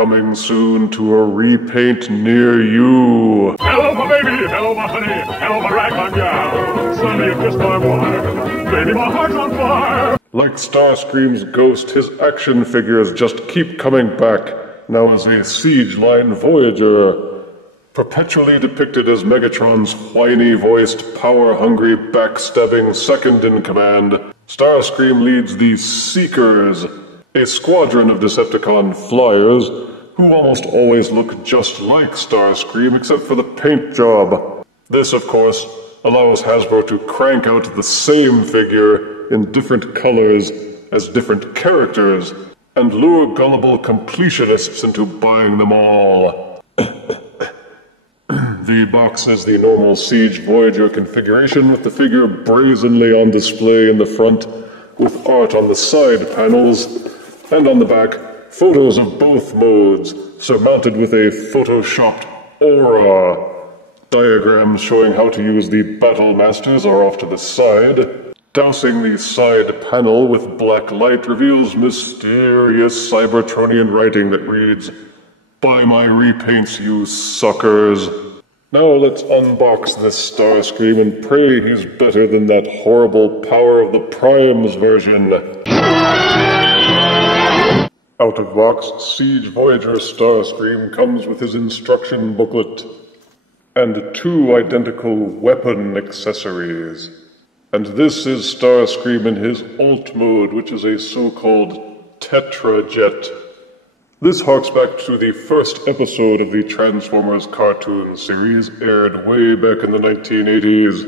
coming soon to a repaint near you. Hello, my baby. Hello, my honey. Hello, my ragtime gal. Son, you've kissed my wife. Baby, my heart's on fire. Like Starscream's ghost, his action figures just keep coming back, now as a siege line voyager. Perpetually depicted as Megatron's whiny-voiced, power-hungry, backstabbing second-in-command, Starscream leads the Seekers, a squadron of Decepticon flyers who almost always look just like Starscream except for the paint job. This, of course, allows Hasbro to crank out the same figure in different colors as different characters and lure gullible completionists into buying them all. The box has the normal Siege Voyager configuration with the figure brazenly on display in the front, with art on the side panels, and on the back, photos of both modes, surmounted with a photoshopped aura. Diagrams showing how to use the Battle Masters are off to the side. Dousing the side panel with black light reveals mysterious Cybertronian writing that reads, "Buy my repaints, you suckers." Now let's unbox this Starscream and pray he's better than that horrible Power of the Primes version. Out of box, Siege Voyager Starscream comes with his instruction booklet and 2 identical weapon accessories. And this is Starscream in his alt mode, which is a so-called Tetrajet. This harks back to the first episode of the Transformers cartoon series, aired way back in the 1980s.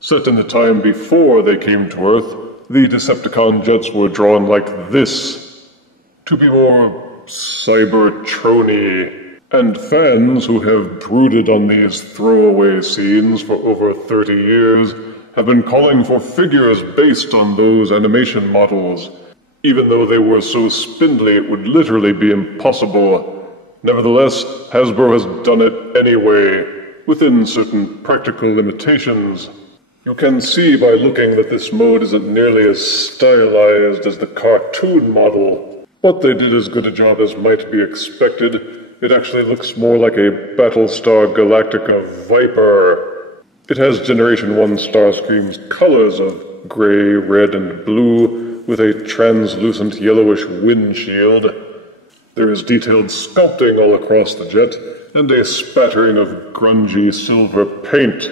Set in the time before they came to Earth, the Decepticon jets were drawn like this, to be more Cybertrony. And fans who have brooded on these throwaway scenes for over 30 years have been calling for figures based on those animation models, even though they were so spindly it would literally be impossible. Nevertheless, Hasbro has done it anyway, within certain practical limitations. You can see by looking that this mode isn't nearly as stylized as the cartoon model, but they did as good a job as might be expected. It actually looks more like a Battlestar Galactica Viper. It has Generation 1 Starscream's colors of gray, red, and blue, with a translucent yellowish windshield. There is detailed sculpting all across the jet, and a spattering of grungy silver paint.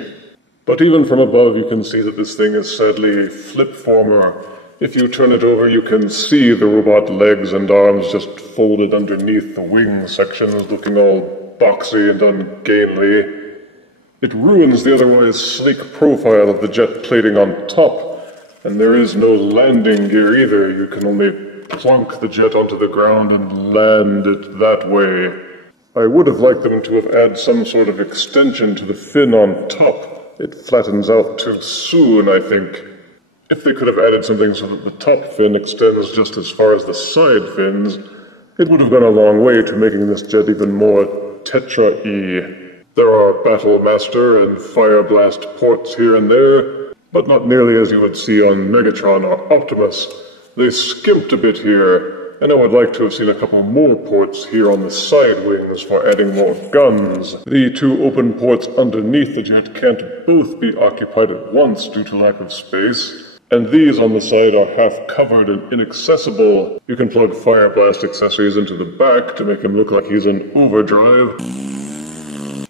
But even from above you can see that this thing is sadly flip-former. If you turn it over you can see the robot legs and arms just folded underneath the wing sections, looking all boxy and ungainly. It ruins the otherwise sleek profile of the jet plating on top. And there is no landing gear either. You can only plunk the jet onto the ground and land it that way. I would have liked them to have added some sort of extension to the fin on top. It flattens out too soon, I think. If they could have added something so that the top fin extends just as far as the side fins, it would have gone a long way to making this jet even more Tetra-y. There are Battle Master and Fire Blast ports here and there, but not nearly as you would see on Megatron or Optimus. They skimped a bit here, and I would like to have seen a couple more ports here on the side wings for adding more guns. The 2 open ports underneath the jet can't both be occupied at once due to lack of space, and these on the side are half covered and inaccessible. You can plug Fire Blast accessories into the back to make him look like he's in overdrive.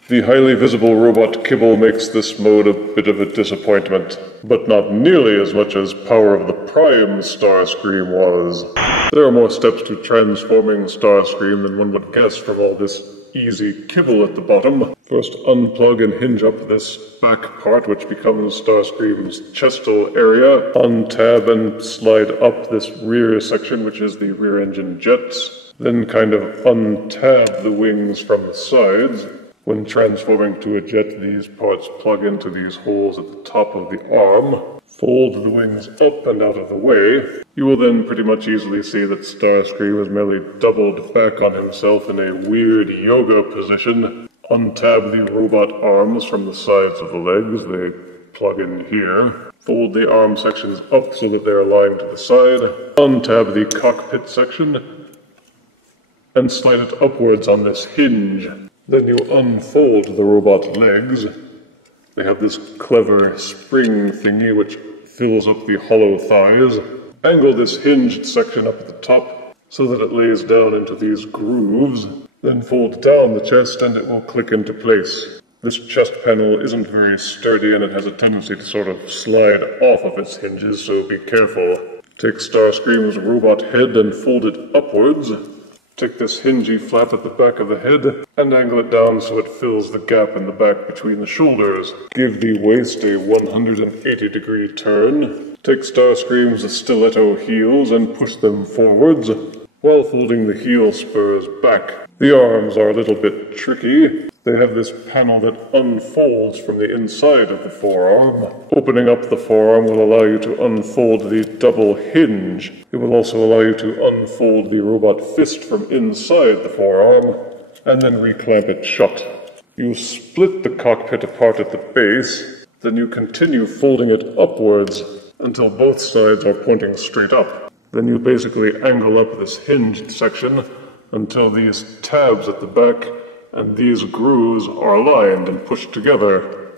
The highly visible robot Kibble makes this mode a bit of a disappointment, but not nearly as much as Power of the Primes Starscream was. There are more steps to transforming Starscream than one would guess from all this easy kibble at the bottom. First, unplug and hinge up this back part, which becomes Starscream's chestal area. Untab and slide up this rear section, which is the rear engine jets. Then kind of untab the wings from the sides. When transforming to a jet, these parts plug into these holes at the top of the arm. Fold the wings up and out of the way. You will then pretty much easily see that Starscream has merely doubled back on himself in a weird yoga position. Untab the robot arms from the sides of the legs. They plug in here. Fold the arm sections up so that they're aligned to the side. Untab the cockpit section. and slide it upwards on this hinge. Then you unfold the robot legs. They have this clever spring thingy which fills up the hollow thighs. Angle this hinged section up at the top so that it lays down into these grooves. Then fold down the chest and it will click into place. This chest panel isn't very sturdy and it has a tendency to sort of slide off of its hinges, so be careful. Take Starscream's robot head and fold it upwards. Take this hingy flap at the back of the head and angle it down so it fills the gap in the back between the shoulders. Give the waist a 180-degree turn. Take Starscream's stiletto heels and push them forwards while folding the heel spurs back. The arms are a little bit tricky. They have this panel that unfolds from the inside of the forearm. Opening up the forearm will allow you to unfold the double hinge. It will also allow you to unfold the robot fist from inside the forearm, and then reclamp it shut. You split the cockpit apart at the base, then you continue folding it upwards until both sides are pointing straight up. Then you basically angle up this hinged section until these tabs at the back and these grooves are aligned and pushed together.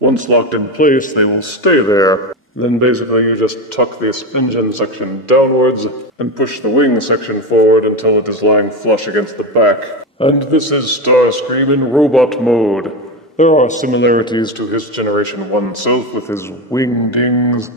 Once locked in place, they will stay there. Then basically you just tuck this engine section downwards and push the wing section forward until it is lying flush against the back. And this is Starscream in robot mode. There are similarities to his Generation 1 self with his wingdings,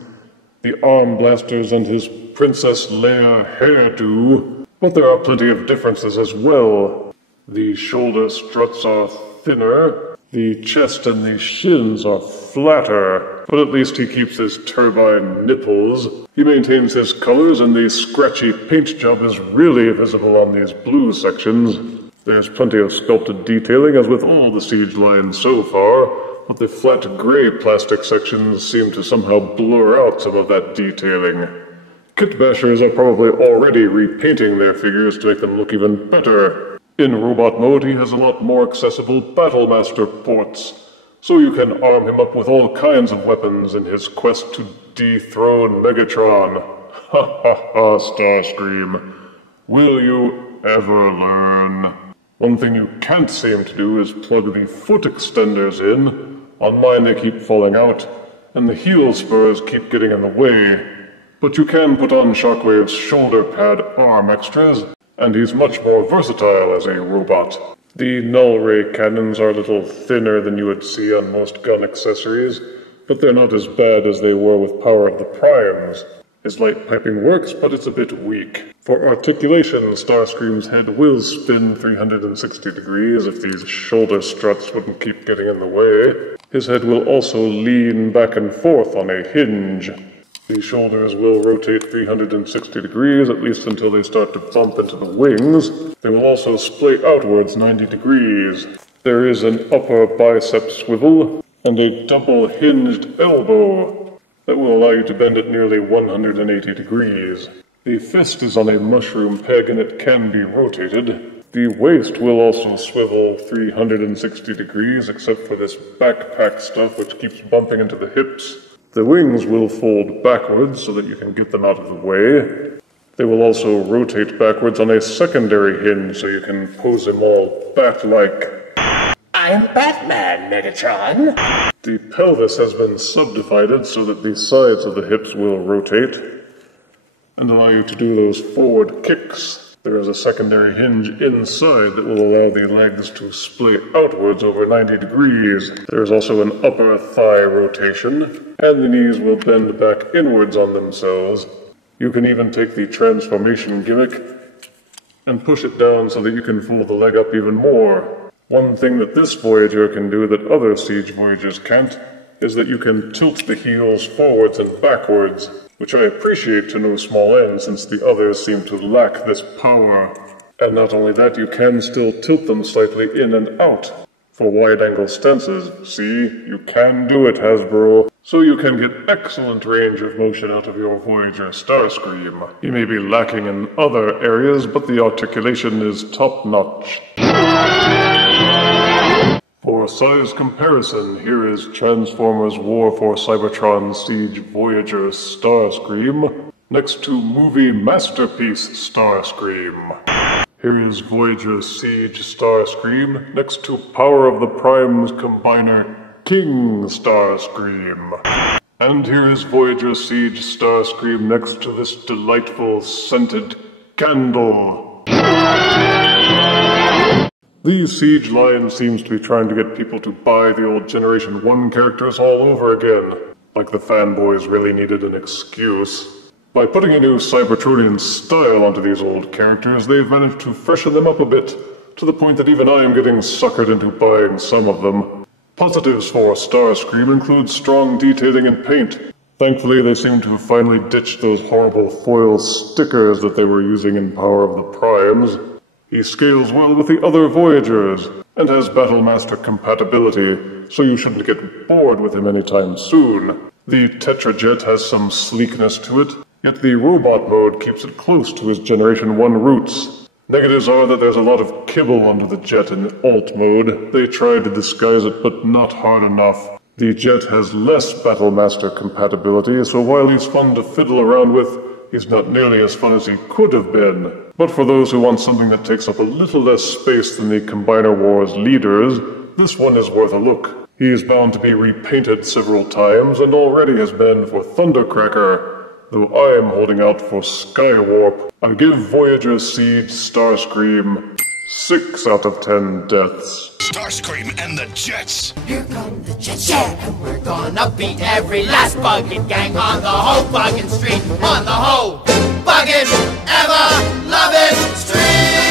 the arm blasters, and his Princess Leia hairdo, but there are plenty of differences as well. The shoulder struts are thinner, the chest and the shins are flatter, but at least he keeps his turbine nipples. He maintains his colors, and the scratchy paint job is really visible on these blue sections. There's plenty of sculpted detailing, as with all the siege lines so far, but the flat gray plastic sections seem to somehow blur out some of that detailing. Kit bashers are probably already repainting their figures to make them look even better. In robot mode, he has a lot more accessible Battlemaster ports, so you can arm him up with all kinds of weapons in his quest to dethrone Megatron. Ha ha ha, Starscream. Will you ever learn? One thing you can't seem to do is plug the foot extenders in. On mine they keep falling out, and the heel spurs keep getting in the way. But you can put on Shockwave's shoulder pad arm extras, and he's much more versatile as a robot. The null ray cannons are a little thinner than you would see on most gun accessories, but they're not as bad as they were with Power of the Primes. His light piping works, but it's a bit weak. For articulation, Starscream's head will spin 360 degrees if these shoulder struts wouldn't keep getting in the way. His head will also lean back and forth on a hinge. The shoulders will rotate 360 degrees, at least until they start to bump into the wings. They will also splay outwards 90 degrees. There is an upper bicep swivel and a double hinged elbow that will allow you to bend it nearly 180 degrees. The fist is on a mushroom peg and it can be rotated. The waist will also swivel 360 degrees, except for this backpack stuff which keeps bumping into the hips. The wings will fold backwards so that you can get them out of the way. They will also rotate backwards on a secondary hinge so you can pose them all bat-like. I'm Batman, Megatron. The pelvis has been subdivided so that the sides of the hips will rotate and allow you to do those forward kicks. There is a secondary hinge inside that will allow the legs to splay outwards over 90 degrees. There is also an upper thigh rotation, and the knees will bend back inwards on themselves. You can even take the transformation gimmick and push it down so that you can fold the leg up even more. One thing that this Voyager can do that other Siege Voyagers can't is that you can tilt the heels forwards and backwards, which I appreciate to no small end since the others seem to lack this power. And not only that, you can still tilt them slightly in and out for wide-angle stances. See, you can do it, Hasbro. So you can get excellent range of motion out of your Voyager Starscream. He may be lacking in other areas, but the articulation is top-notch. For size comparison, here is Transformers War for Cybertron Siege Voyager Starscream next to movie masterpiece Starscream. Here is Voyager-sized Starscream next to Power of the Prime's combiner, King Starscream. And here is Voyager-sized Starscream next to this delightful scented candle. The siege line seems to be trying to get people to buy the old Generation 1 characters all over again, like the fanboys really needed an excuse. By putting a new Cybertronian style onto these old characters, they've managed to freshen them up a bit, to the point that even I am getting suckered into buying some of them. Positives for Starscream include strong detailing and paint. Thankfully, they seem to have finally ditched those horrible foil stickers that they were using in Power of the Primes. He scales well with the other Voyagers, and has Battlemaster compatibility, so you shouldn't get bored with him anytime soon. The Tetrajet has some sleekness to it, yet the robot mode keeps it close to his Generation 1 roots. Negatives are that there's a lot of kibble under the jet in alt mode. They tried to disguise it, but not hard enough. The jet has less Battlemaster compatibility, so while he's fun to fiddle around with, he's not nearly as fun as he could have been. But for those who want something that takes up a little less space than the Combiner Wars leaders, this one is worth a look. He is bound to be repainted several times, and already has been for Thundercracker, though I am holding out for Skywarp. I give Voyager-sized Starscream 6 out of 10 deaths. Starscream and the Jets! Here come the Jets, yeah, and we're gonna beat every last buggin' gang on the whole buggin' street, on the whole buggin' ever lovin' street!